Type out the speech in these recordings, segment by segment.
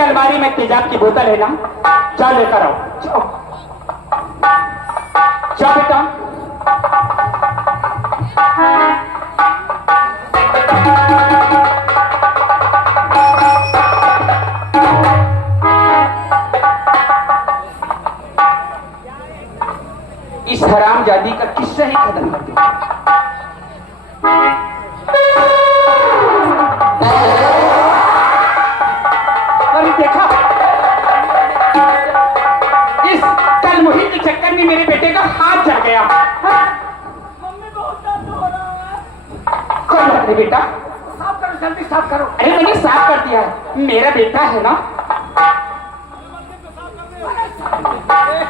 अलमारी में तेजाब की बोतल है ना, जा लेकर आओ। जाओ जाओ बेटा। इस हरामजादी का किस्सा ही खत्म कर दिया। अरे देखा, इस कल मुहित के चक्कर में मेरे बेटे का हाथ जल गया। मम्मी बहुत दर्द हो रहा है। कोई बात नहीं बेटा, साफ करो, जल्दी साफ करो। अरे मैंने साफ कर दिया है, मेरा बेटा है ना।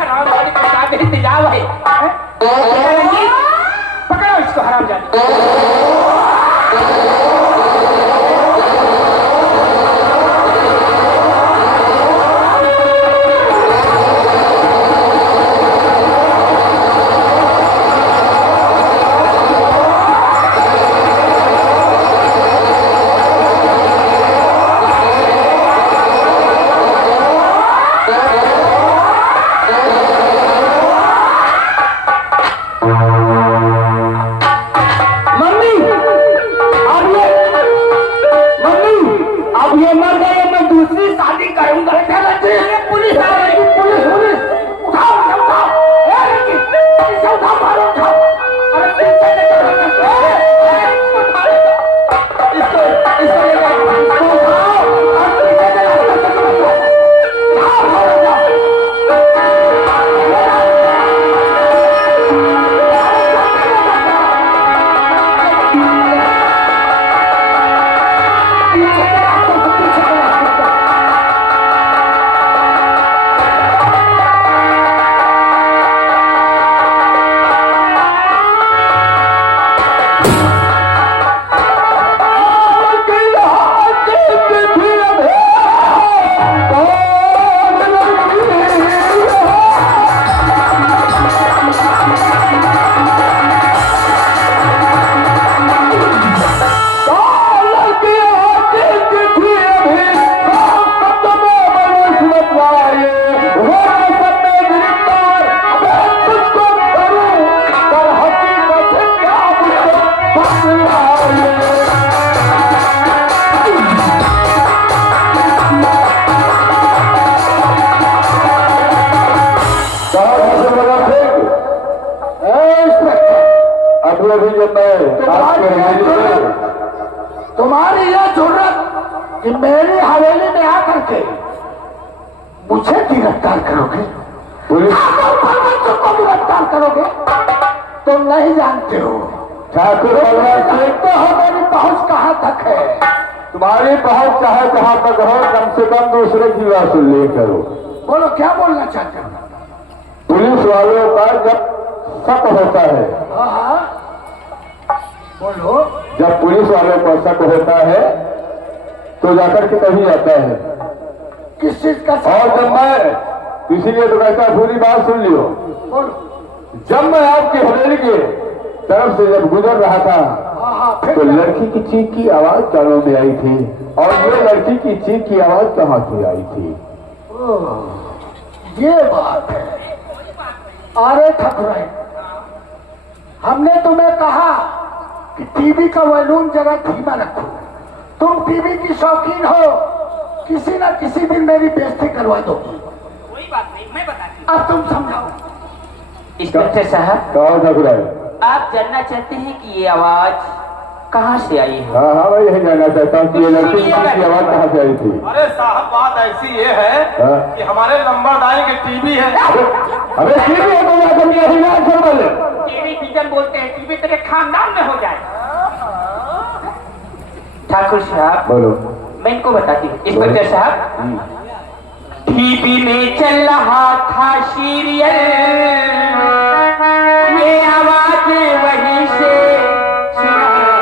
हरामजादी के साथ इंतजाम है। पकड़ो इसको हरामजादी। तुम्हारी यह जरूरत कि मेरी हवेली में आकर के मुझे गिरफ्तार करोगे, को गिरफ्तार करोगे, तुम नहीं जानते हो ठाकुर तो हो मेरी पहुंच कहाँ तक है। तुम्हारी पहुंच चाहे कहाँ तक हो, कम से कम दूसरे की बात सुन ले करो। बोलो क्या बोलना चाहते हो। पुलिस वालों का जब शक होता है, बोलो। जब पुलिस वालों को शक होता है तो जाकर के कहीं जाता है किस चीज का। और जब मैं, इसीलिए तो कहता पूरी बात सुन लियो। बोलो। जब मैं आपकी हवेली के तरफ से जब गुजर रहा था तो लड़की की चीख की आवाज कानों में आई थी, और ये लड़की की चीख की आवाज कहाँ से आई थी। ये बात है। अरे ठाकुर, हमने तुम्हें कहा कि टीवी का वॉल्यूम जरा धीमा रखो। तुम टीवी की शौकीन हो, किसी ना किसी दिन मेरी बेइज्जती करवा दो। कोई बात नहीं, मैं बताती हूँ। अब तुम समझाओ। इंस्पेक्टर साहब, कहो ठाकुर, आप जानना चाहते हैं कि ये आवाज कहाँ से आई है? हाँ हाँ, मैं यही जानना चाहता हूँ कि ये लड़की की चीख की आवाज कहाँ से आई थी। अरे साहब, बात ऐसी ये है कि हमारे नंबरदारी के टीवी है। अरे टीवी है तो जाकर के यही ना अक्षर बोले। टेलीविजन बोलते हैं, टीवी तेरे खानदान में हो जाए। ठाकुर साहब, बोलो। मैं इनको बताती हूँ। इंस्पेक्टर साहब, टीवी में चल रहा था सीरियल, ये आवाज वहीं से सुनाई दे।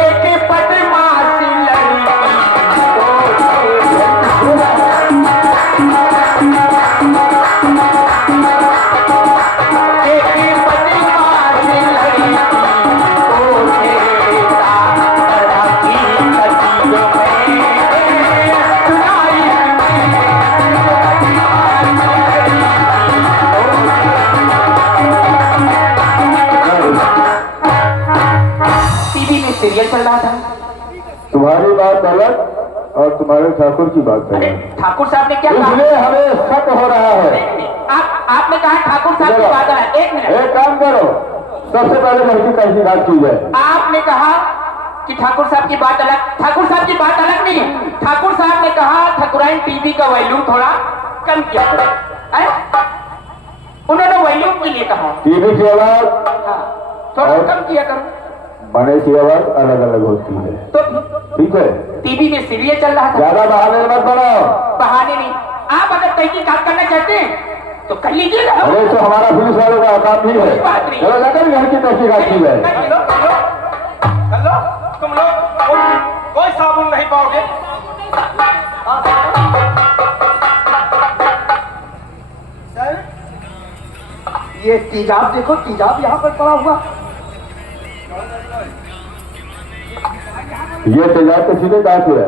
एक बदमाश लड़की को सीरियल चल रहा था। तुम्हारी बात अलग और तुम्हारे ठाकुर की बात अरे अलग, ठाकुर साहब ने क्या कहा? इसलिए हमें शक हो रहा है। आपने कहा ठाकुर साहब की बात अलग। एक मिनट, एक काम करो, सबसे पहले लड़की का इंतजार की जाए। आपने कहा कि ठाकुर साहब की बात अलग। ठाकुर साहब की बात अलग नहीं, ठाकुर साहब ने कहा ठकुराइन टीवी का वॉल्यूम थोड़ा कम किया करो। उन्होंने वॉल्यूम के लिए कहा टीवी की आवाज थोड़ा कम किया करो, बने की आवाज अलग अलग होती है। तो ठीक है, टीवी में सीरियल चल रहा था। ज्यादा बहाने मत बनाओ। बहाने नहीं, आप अगर तहकीकात करना चाहते हैं तो कर लीजिए। अरे तो हमारा पुलिस वालों का काम भी है। कोई बात नहीं। चलो लेकर घर की तहकीकात की जाए। हेलो, तुम लोग कोई साबुन नहीं पाओगे। सर, ये तेजाब देखो, तेजाब यहाँ पर पड़ा हुआ। ये तेजाब तो सीधे कहा से है।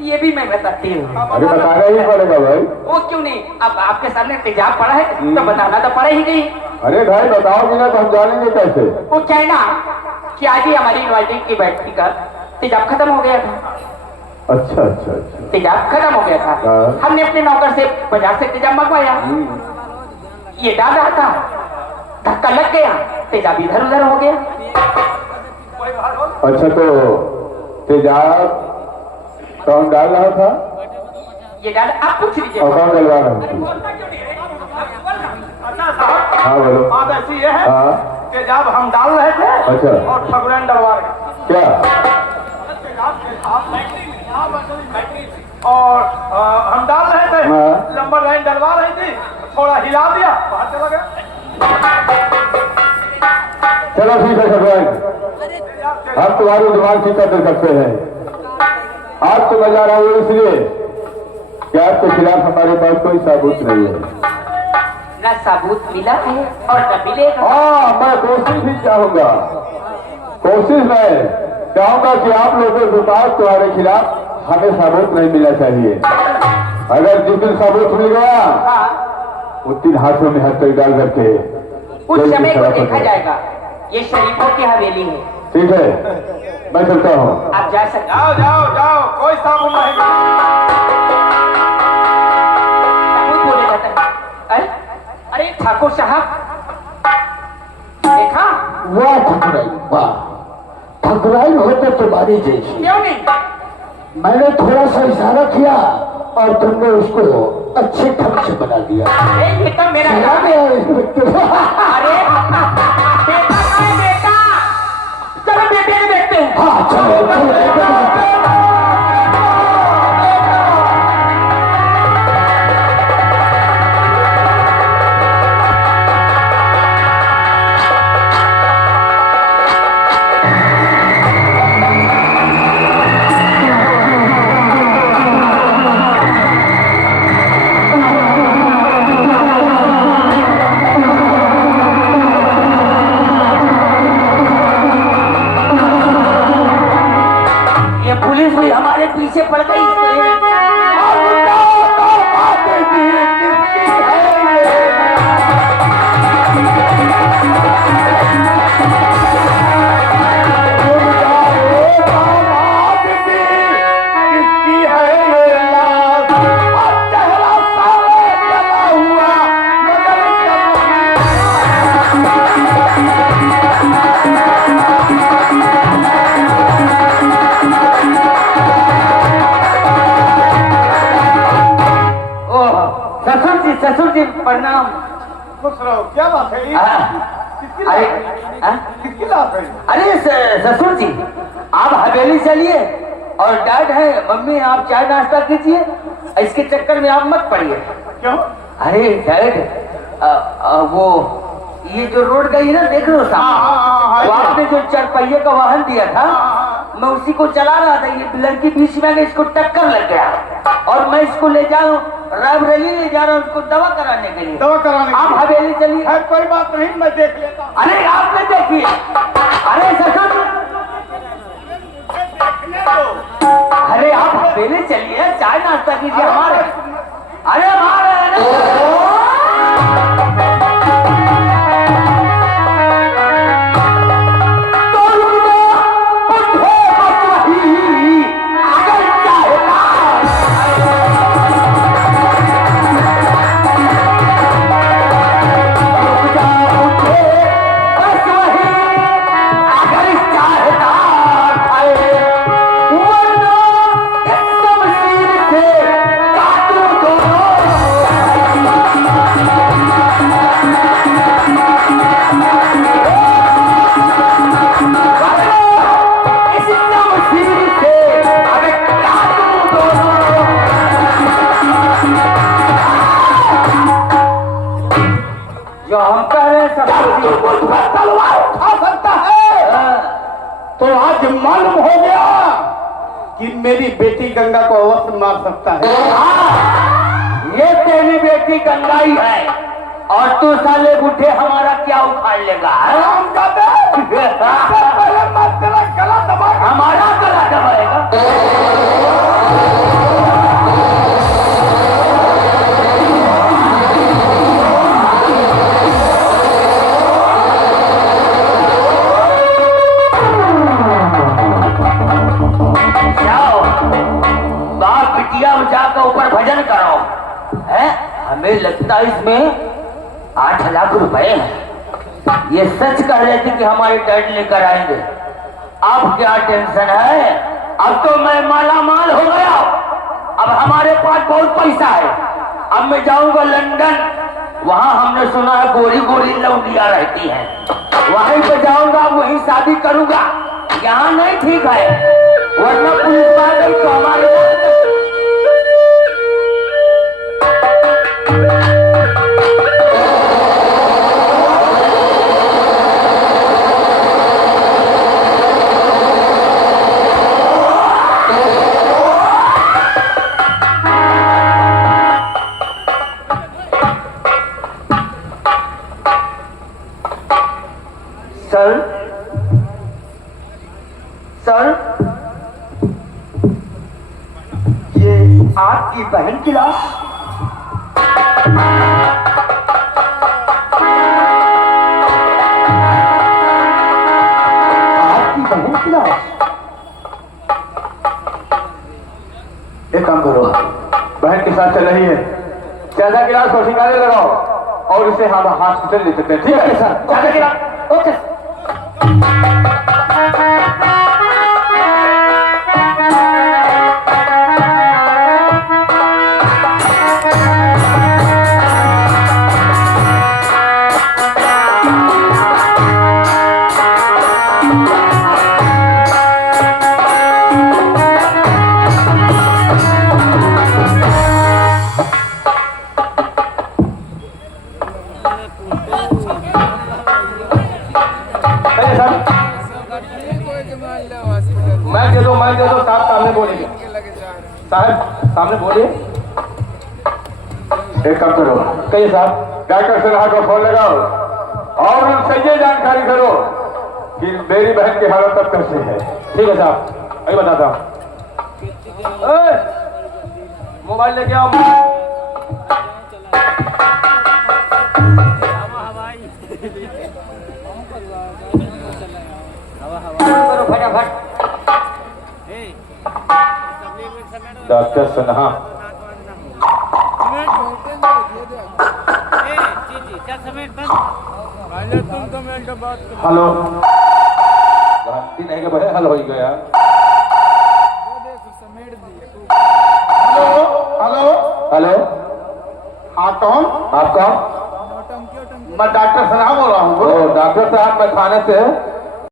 ये भी मैं बताती हूँ। अरे बताना ही पड़ेगा भाई। वो क्यों नहीं, अब आपके सामने तेजाब पड़ा है तो बताना तो पड़ा ही नहीं। अरे भाई बताओगे ना तो हम जानेंगे कैसे। वो कहना कि आज ही हमारी इन्वाइटिंग की बैठक का तेजाब खत्म हो गया था। अच्छा अच्छा अच्छा। तेजाब खत्म हो गया था। हाँ। हमने अपने नौकर से बाजार से तेजाब मंगवाया। ये डाल रहा था, धक्का लग गया, तेजाब इधर उधर हो गया। अच्छा तो तेजाब कौन डाल रहा था ये डाल, आप पूछ लीजिए। और कौन डलवा रहा था? अच्छा साहब, हाँ बोलो। बात ऐसी ये है हाँ कि जब हम डाल रहे थे अच्छा। और ठकुराइन डलवा रहे क्या? और हम डाल रहे थे, हाँ। लंबा लाइन डलवा रही थी, थोड़ा हिला दिया, बाहर चला गया। चलो ठीक है सरपंच, हम तुम्हारी दिमाग की कदर करते हैं। आज तो मैं जा रहा हूँ इसलिए कि आपके खिलाफ हमारे पास कोई सबूत नहीं है। न सबूत मिला है और न मिलेगा। हाँ मैं कोशिश भी चाहूंगा, कोशिश मैं चाहूंगा कि आप लोगों के पास तुम्हारे खिलाफ हमें सबूत नहीं मिलना चाहिए। अगर जिस दिन सबूत मिल गया हाँ, उस दिन हाथों में हथकड़ी डाल करके उस समय को देखा जाएगा। ये शरीफों की हवेली है। ठीक है, मैं चलता हूँ। आप जा सकते। जाओ जाओ जाओ, कोई साबुन नहीं। सबूत बोले जाता है। अरे अरे ठाकुर साहब, देखा? वाह ठकुराइन, वाह ठकुराइन हो तो तुम्हारी जैसी। क्यों नहीं? मैंने थोड़ा सा इशारा किया और तुमने उसको अच्छे ढंग से बना दिया। ये तो मेरा चला काम है। गया इंस्पेक्टर। अरे बेटा कहाँ है बेटा? चलो बेटे को देखते हैं। हाँ चलो चलो। ये पुलिस भी हमारे पीछे पड़ गई। ससुर जी प्रणाम। खुश रहो। क्या बात है? किसकी अरे लात है? किसकी लात है? अरे ससुर जी, आप हवेली चलिए और डैड है, मम्मी आप चाय नाश्ता कीजिए। इसके चक्कर में आप मत पड़िए। क्यों? अरे डैड, वो ये जो रोड गई ना, देख रहे हो सामने, वो आपने जो चरपहिए का वाहन दिया था, मैं उसी को चला रहा था। ये लड़की बीच में आके इसको टक्कर लग गया और मैं इसको ले जाऊं, रायबरेली ले जा रहा हूं उसको दवा कराने के लिए। दवा कराने आप हवेली चलिए। है, कोई बात नहीं, मैं देख लेता हूँ। अरे आपने देखिए। अरे ससुर, अरे आप हवेली चलिए, चाय नाश्ता कीजिए हमारे। अरे हमारे जो हम कह रहे हैं सब जब तू मुझ पर तलवार उठा सकता है तो आज मालूम हो गया कि मेरी बेटी गंगा को अवश्य मार सकता है। हाँ, ये तेरी बेटी गंगा ही है और तू साले बूढ़े हमारा क्या उखाड़ लेगा? पहले मत तेरा गला दबा, हमारा गला दबाएगा? जाओ बाप बिटिया जाकर ऊपर भजन करो। है हमें लगता है इसमें 8 लाख रुपए हैं। ये सच कह रहे थे कि हमारे डैड लेकर आएंगे। अब क्या टेंशन है? अब तो मैं माला माल हो गया। अब हमारे पास बहुत पैसा है। अब मैं जाऊंगा लंदन, वहां हमने सुना है गोरी गोरी लौंडिया रहती हैं, वहीं पे जाऊंगा, वहीं शादी करूंगा। यहाँ नहीं ठीक है, वरना पुलिस आ गई तो हमारे सर ये आपकी बहन की लाश? आपकी बहन की लाश? एक काम करो, बहन के साथ चल रही है, चाचा की लाश को ठिकाने लगाओ और इसे हम हॉस्पिटल ले सकते हैं। ठीक है सर? चाचा की लाश, ओके। मैं दे दो साहब, सामने बोलिए। साहब सामने बोलिए। एक काम करो, कहिए साहब, डॉक्टर सिन्हा को फोन लगाओ और उनसे ये जानकारी करो कि मेरी बहन की हालत अब कैसे है। ठीक है साहब, अभी बताता हूँ। मोबाइल लेके आओ। करो फटाफट। डॉक्टर सिन्हा, हेलो, नहीं के बड़े हल हो गया। हेलो हेलो, हाँ कौन? आप कौन? मैं डॉक्टर सिन्हा बोल रहा हूँ। डॉक्टर साहब, मैं थाने से